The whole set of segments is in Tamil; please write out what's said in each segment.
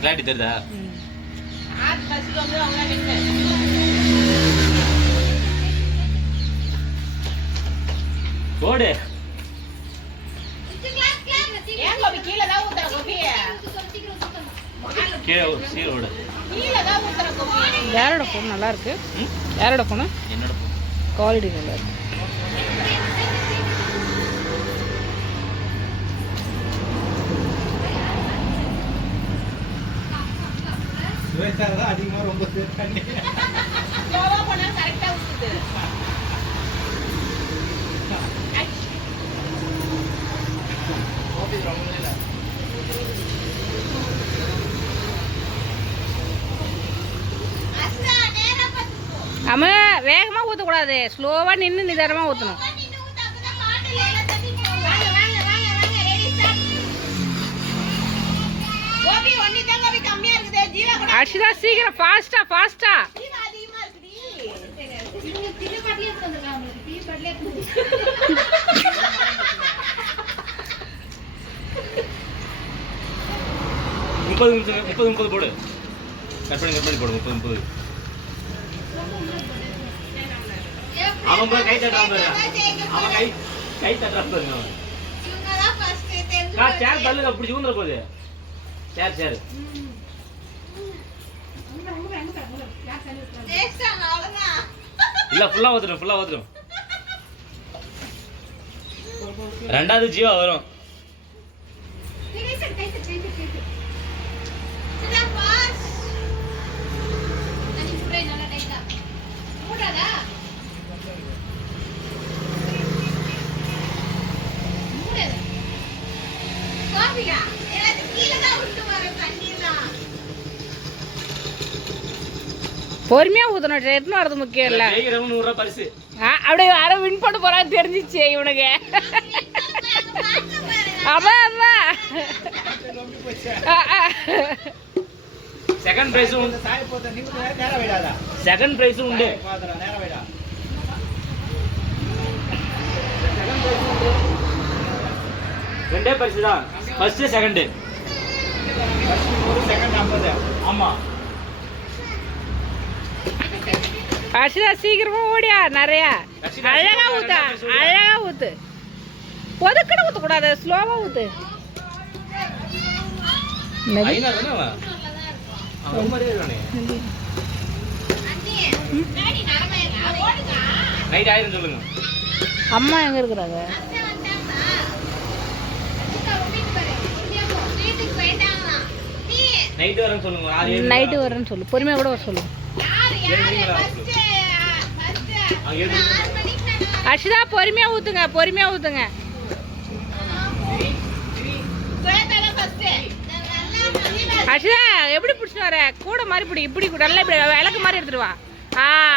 கிளாரிட்டி தெரியுதா? ஓடு யாரோட ஃபோன் நல்லா இருக்கு? யாரோட ஃபோனு? என்னோட குவாலிட்டி நல்லா இருக்கு. அதிகமா ரொம்ப தண்ணி ஆமா, வேகமா ஊற்றக்கூடாது, ஸ்லோவா நின்று நிதானமா ஊற்றணும். அர்ஷிதா சீக்கிரம் ஃபாஸ்டா ஃபாஸ்டா. முப்பது போடு. கட் பண்ணி போடு. 30. அவன் கை தட்டாம அவன் கை தட்டாம சேர் தள்ளுங்க, பிடிச்சி ஊந்துற போகுது. சேர் இல்ல, ஃபுல்லா ஊத்துடும். ரெண்டாவது ஜீவா வரும். பொறுமையா ஊத்தணும், ரிட்டர்ன் வரது முக்கியம் இல்ல. 100 ரூபாய் பரிசு. அப்படியே யாரோ வின் பண்ண போறான்னு தெரிஞ்சிச்சு இவனுக்கு. அம்மா செகண்ட் பிரைஸும் உண்டு. செகண்ட் பிரைஸும் உண்டு. ரெண்டே பரிசு தான், ஃபர்ஸ்ட் செகண்ட். ஆமா. அர்ஷிதா சீக்கிரமா ஓடியா, நிறைய அழகா ஊத்து. பொதுக்கட ஊத்தக்கூடாது, ஸ்லோவா ஊத்து. சொல்லுங்க. அம்மா எங்க இருக்கிறாங்க? நைட்டு வரேன்னு சொல்லு, பொறுமையா கூட வர சொல்லு. அர்ஷிதா பொறுமையா ஊத்துங்க. அர்ஷிதா எப்படி பிடிச்சிட்டு வர? கூட மாதிரி பிடி, இப்படி நல்லா இப்படி விளக்கு மாதிரி எடுத்துட்டு வா.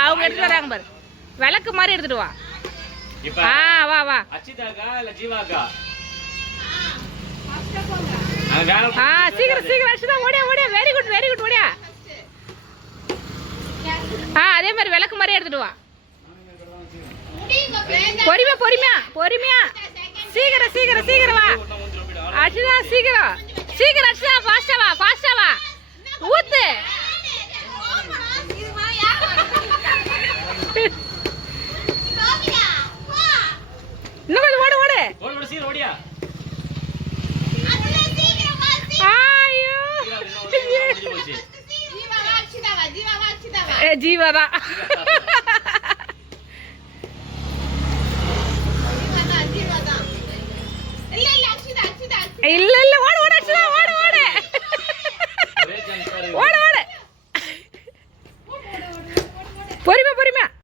அவங்க எடுத்துட்டு வராங்க பாரு, விளக்கு மாதிரி எடுத்துட்டு வா. வா. அச்சிதாக்கா இல்ல ஜீவாக்கா? சீக்கிரம் அர்ஷிதா ஓடியா. வெரி குட் ஓடியா. அதே மாதிரி விளக்கு மாதிரி எடுத்துட்டு வா. பொறுமையா. சீக்கிரம் வா அர்ஷிதா, சீக்கிரம் அர்ஷிதா, ஃபாஸ்டா வா. ஊத்து. இன்னும் கொஞ்சம் ஓடு. சீக்கிரம் ஓடியா. ஜீவா தான்.